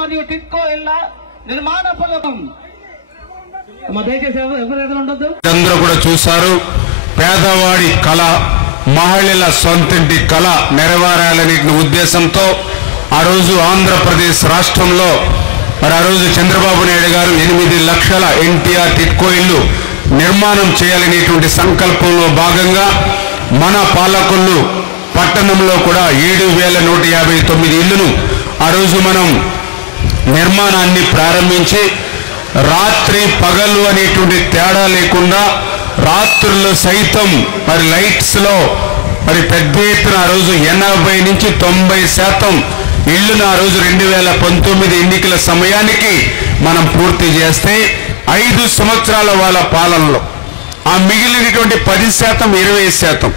మరియు టిట్కో ఇళ్ల నిర్మాణ పథకం దయచేసి ఎవరైతే ఉండదు అందరూ కూడా చూశారు. పేదవాడి కళ, మహిళల సొంతింటి కళ నెరవేరాలనే ఉద్దేశంతో ఆ రోజు ఆంధ్రప్రదేశ్ రాష్ట్రంలో మరి ఆ రోజు చంద్రబాబు నాయుడు గారు 8 లక్షల ఎన్టీఆర్ టిట్కో ఇల్లు నిర్మాణం చేయాలనేటువంటి సంకల్పంలో భాగంగా మన పాలకొల్లు పట్టణంలో కూడా 7,159 ఇళ్లను ఆ రోజు మనం నిర్మాణాన్ని ప్రారంభించి రాత్రి పగలు అనేటువంటి తేడా లేకుండా రాత్రుల్లో సైతం మరి లైట్స్ లో మరి పెద్ద ఎత్తున ఆ రోజు 80 నుంచి 90% ఇళ్లను ఆ రోజు 2019 ఎన్నికల సమయానికి మనం పూర్తి చేస్తే 5 సంవత్సరాల వాళ్ళ పాలనలో ఆ మిగిలినటువంటి 10% 20%,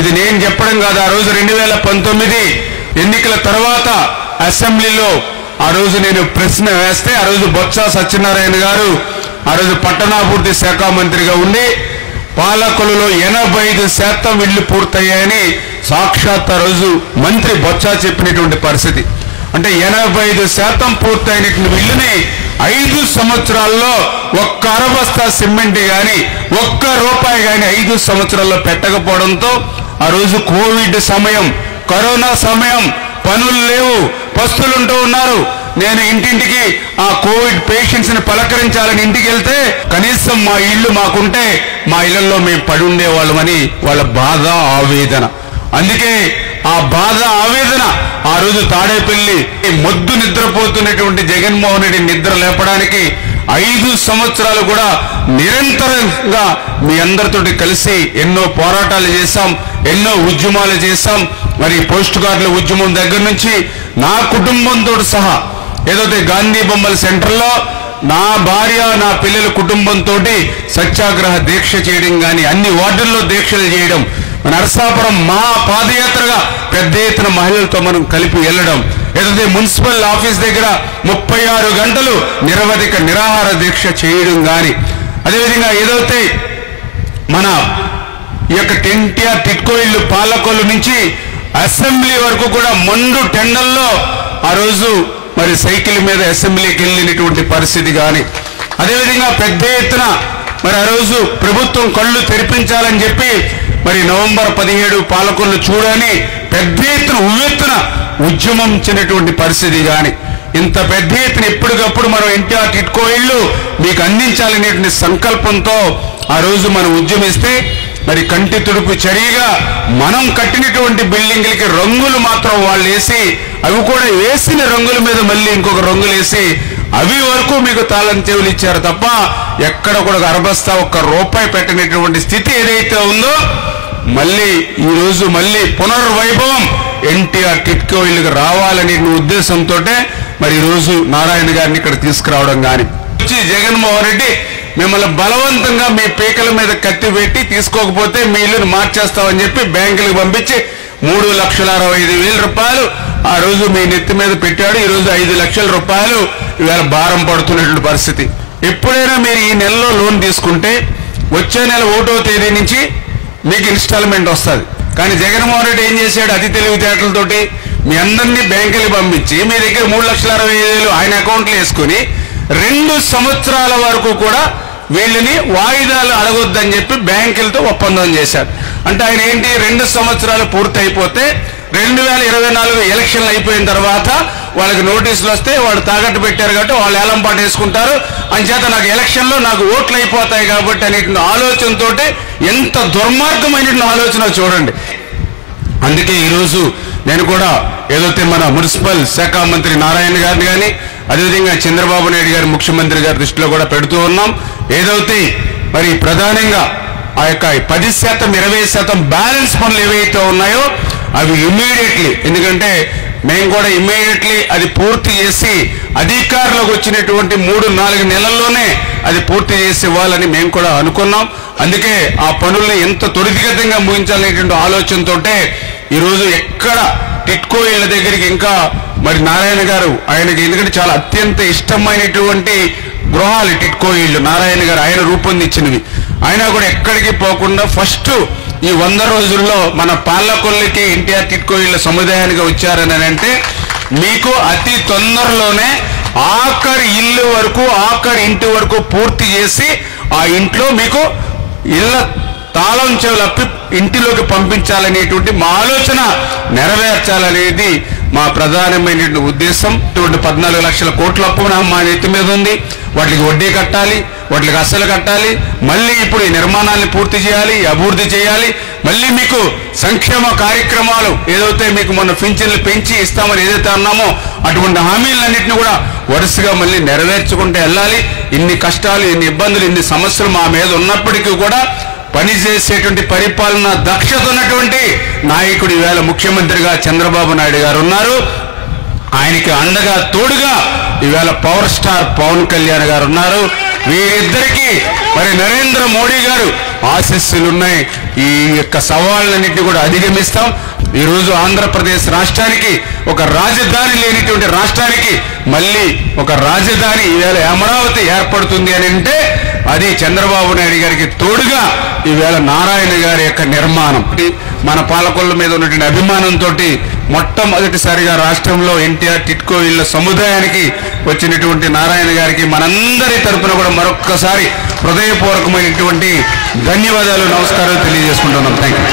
ఇది నేను చెప్పడం కాదు. ఆ రోజు 2019 ఎన్నికల తర్వాత అసెంబ్లీలో ఆ రోజు నేను ప్రశ్న వేస్తే ఆ రోజు బొత్స సత్యనారాయణ గారు ఆ రోజు పట్టణాభివృద్ధి శాఖ మంత్రిగా ఉండి పాలకొల్లులో 85% ఇళ్లు పూర్తయ్యాయని సాక్షాత్ ఆ రోజు మంత్రి బొత్స చెప్పినటువంటి పరిస్థితి. అంటే 85% పూర్తయినటువంటి ఇళ్లుని 5 సంవత్సరాల్లో ఒక్క అరబస్తా సిమెంట్ గాని ఒక్క రూపాయి గాని 5 సంవత్సరాల్లో పెట్టకపోవడంతో ఆ రోజు కోవిడ్ సమయం, కరోనా సమయం, పనులు లేవు, పస్తులుంటూ ఉన్నారు. నేను ఇంటింటికి ఆ కోవిడ్ పేషెంట్స్ ని పలకరించాలని ఇంటికి వెళ్తే కనీసం మా ఇల్లు మాకుంటే మా ఇళ్లలో మేము పడి ఉండేవాళ్ళమని వాళ్ళ బాధ, ఆవేదన. అందుకే ఆ బాధ, ఆవేదన ఆ రోజు తాడేపల్లి మొద్దు నిద్రపోతున్నటువంటి జగన్మోహన్ రెడ్డి నిద్ర లేపడానికి 5 సంవత్సరాలు కూడా నిరంతరంగా మీ అందరితోటి కలిసి ఎన్నో పోరాటాలు చేశాం, ఎన్నో ఉద్యమాలు చేశాం. మరి పోస్ట్ కార్డుల ఉద్యమం దగ్గర నుంచి నా కుటుంబంతో సహా ఏదైతే గాంధీ బొమ్మల సెంటర్లో నా భార్య, నా పిల్లల కుటుంబంతో సత్యాగ్రహ దీక్ష చేయడం కానీ, అన్ని వార్డుల్లో దీక్షలు చేయడం, నరసాపురం మా పాదయాత్రగా పెద్ద ఎత్తున మహిళలతో మనం కలిపి వెళ్ళడం, ఏదైతే మున్సిపల్ ఆఫీస్ దగ్గర 36 గంటలు నిరవధిక నిరాహార దీక్ష చేయడం కానీ, అదేవిధంగా ఏదైతే మన ఈ యొక్క ఎన్టీఆర్ టిట్కో ఇల్లు పాలకొల్లు నుంచి అసెంబ్లీ వరకు కూడా మండు టెండల్లో ఆ రోజు మరి సైకిల్ మీద అసెంబ్లీకి వెళ్ళినటువంటి పరిస్థితి కానీ, అదేవిధంగా పెద్ద ఎత్తున మరి ఆ రోజు ప్రభుత్వం కళ్ళు తెరిపించాలని చెప్పి మరి నవంబర్ 17 పాలకొల్లు చూడని పెద్ద ఎత్తున ఉవ్వెత్తున ఉద్యమించినటువంటి పరిస్థితి కానీ, ఇంత పెద్ద ఎత్తున ఎప్పటికప్పుడు మనం ఎన్టీఆర్ టిట్కో ఇల్లు మీకు అందించాలనేటువంటి సంకల్పంతో ఆ రోజు మనం ఉద్యమిస్తే మరి కంటి తుడుపు చర్యగా మనం కట్టినటువంటి బిల్డింగ్లకి రంగులు మాత్రం వాళ్ళు వేసి, అవి కూడా వేసిన రంగుల మీద మళ్ళీ ఇంకొక రంగులు వేసి అవి వరకు మీకు తాళం చెవులు ఇచ్చారు తప్ప ఎక్కడ కూడా అరబస్తా ఒక్క రూపాయి పెట్టినటువంటి స్థితి ఏదైతే ఉందో మళ్ళీ ఈ రోజు మళ్ళీ పునర్వైభవం ఎన్టీఆర్ టిట్కో ఇల్లుకి రావాలనే ఉద్దేశంతో మరి ఈ రోజు నారాయణ గారిని ఇక్కడ తీసుకురావడం కానీ, జగన్మోహన్ రెడ్డి మిమ్మల్ని బలవంతంగా మీ పీకల మీద కత్తి పెట్టి తీసుకోకపోతే మీ ఇల్లును మార్చేస్తామని చెప్పి బ్యాంకులకు పంపించి 3,65,000 రూపాయలు ఆ రోజు మీ నెత్తి మీద పెట్టాడు. ఈ రోజు 5 లక్షల రూపాయలు ఇవాళ భారం పడుతున్నటువంటి పరిస్థితి. ఎప్పుడైనా మీరు ఈ నెలలో లోన్ తీసుకుంటే వచ్చే నెల 1వ తేదీ నుంచి మీకు ఇన్స్టాల్మెంట్ వస్తుంది. కానీ జగన్మోహన్ రెడ్డి ఏం చేశాడు? అతి తెలివితేటలతోటి మీ అందరినీ బ్యాంకులకు పంపించి మీ దగ్గర 3,65,000 ఆయన అకౌంట్లో వేసుకుని 2 సంవత్సరాల వరకు కూడా వీళ్ళని వాయిదాలు అడగొద్దని చెప్పి బ్యాంకులతో ఒప్పందం చేశారు. అంటే ఆయన ఏంటి, 2 సంవత్సరాలు పూర్తి అయిపోతే 2024 ఎలక్షన్లు అయిపోయిన తర్వాత వాళ్ళకి నోటీసులు వస్తే వాళ్ళు తాకట్టు పెట్టారు కాబట్టి వాళ్ళు ఏలంపాటు వేసుకుంటారు, అంచేత నాకు ఎలక్షన్లో నాకు ఓట్లు అయిపోతాయి కాబట్టి అనే ఆలోచనతో ఎంత దుర్మార్గమైన ఆలోచన చూడండి. అందుకే ఈరోజు నేను కూడా ఏదైతే మన మున్సిపల్ శాఖ మంత్రి నారాయణ గారిని కానీ అదేవిధంగా చంద్రబాబు నాయుడు గారి ముఖ్యమంత్రి గారి దృష్టిలో కూడా పెడుతూ ఉన్నాం. ఏదైతే మరి ప్రధానంగా ఆ యొక్క 10% 20% బ్యాలెన్స్ పనులు ఏవైతే ఉన్నాయో అవి ఇమ్మీడియట్లీ, ఎందుకంటే మేము కూడా ఇమ్మీడియట్లీ అది పూర్తి చేసి అధికారులకు వచ్చినటువంటి 3-4 నెలల్లోనే అది పూర్తి చేసి ఇవ్వాలని మేము కూడా అనుకున్నాం. అందుకే ఆ పనుల్ని ఎంత త్వరితగతంగా ముగించాలనేటువంటి ఆలోచనతోటే ఈరోజు ఎక్కడ టిట్కో ఇళ్ల దగ్గరికి ఇంకా మరి నారాయణ గారు ఆయనకి, ఎందుకంటే చాలా అత్యంత ఇష్టమైనటువంటి గృహాలు టిట్కో ఇళ్ళు నారాయణ గారు ఆయన రూపొందించినవి. ఆయన కూడా ఎక్కడికి పోకుండా ఫస్ట్ ఈ 100 రోజుల్లో మన పాలకొల్లుకి ఎన్టీఆర్ టిట్కో ఇళ్ళ సముదాయానికి వచ్చారని అంటే మీకు అతి తొందరలోనే ఆఖరి ఇల్లు వరకు ఆఖరి ఇంటి వరకు పూర్తి చేసి ఆ ఇంట్లో మీకు ఇళ్ళ తాళం చెవులప్పి ఇంటిలోకి పంపించాలనేటువంటి మా ఆలోచన నెరవేర్చాలనేది మా ప్రధానమైనటువంటి ఉద్దేశం. 14 లక్షల కోట్ల అప్పు మా నెత్తి మీద ఉంది. వాటికి వడ్డీ కట్టాలి, వాటికి అసలు కట్టాలి, మళ్ళీ ఇప్పుడు ఈ నిర్మాణాన్ని పూర్తి చేయాలి, అభివృద్ధి చేయాలి. మళ్ళీ మీకు సంక్షేమ కార్యక్రమాలు ఏదైతే మీకు మొన్న పింఛన్లు పెంచి ఇస్తామని ఏదైతే అన్నామో అటువంటి హామీలన్నింటినీ కూడా వరుసగా మళ్ళీ నెరవేర్చుకుంటూ వెళ్ళాలి. ఇన్ని కష్టాలు, ఇన్ని ఇబ్బందులు, ఇన్ని సమస్యలు మా మీద ఉన్నప్పటికీ కూడా పనిచేసేటువంటి పరిపాలన దక్షత ఉన్నటువంటి నాయకుడు ఈవేళ ముఖ్యమంత్రిగా చంద్రబాబు నాయుడు గారు ఉన్నారు. ఆయనకి అండగా తోడుగా ఈవేళ పవర్ స్టార్ పవన్ కళ్యాణ్ గారు ఉన్నారు. వీరిద్దరికీ మరి నరేంద్ర మోడీ గారు ఆశీస్సులున్నాయి. ఈ యొక్క సవాళ్ళన్నింటినీ కూడా అధిగమిస్తాం. ఈరోజు ఆంధ్రప్రదేశ్ రాష్ట్రానికి ఒక రాజధాని లేనిటువంటి రాష్ట్రానికి మళ్ళీ ఒక రాజధాని ఈవేళ అమరావతి ఏర్పడుతుంది అని అంటే అది చంద్రబాబు నాయుడు గారికి తోడుగా ఈవేళ నారాయణ గారి యొక్క నిర్మాణం. మన పాలకొల్ల మీద ఉన్నటువంటి అభిమానంతో మొట్టమొదటిసారిగా రాష్ట్రంలో ఎన్టీఆర్ టిట్కో ఇళ్ల సముదాయానికి వచ్చినటువంటి నారాయణ గారికి మనందరి తరపున కూడా మరొక్కసారి హృదయపూర్వకమైనటువంటి ధన్యవాదాలు, నమస్కారాలు తెలియజేసుకుంటున్నాం. Thank you.